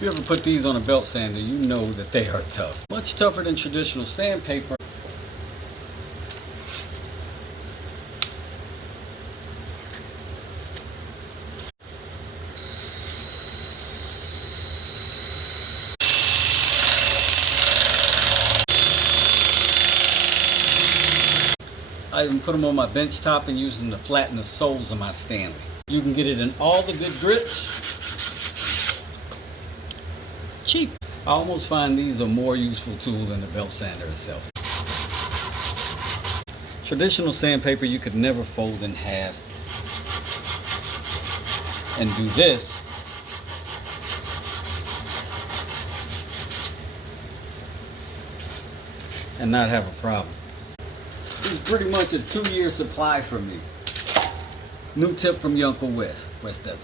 If you ever put these on a belt sander, you know that they are tough. Much tougher than traditional sandpaper. I even put them on my bench top and use them to flatten the soles of my Stanley. You can get it in all the good grips. Cheap. I almost find these a more useful tool than the belt sander itself. Traditional sandpaper you could never fold in half and do this. And not have a problem. This is pretty much a 2-year supply for me. New tip from your Uncle Wes, Wesdoesit.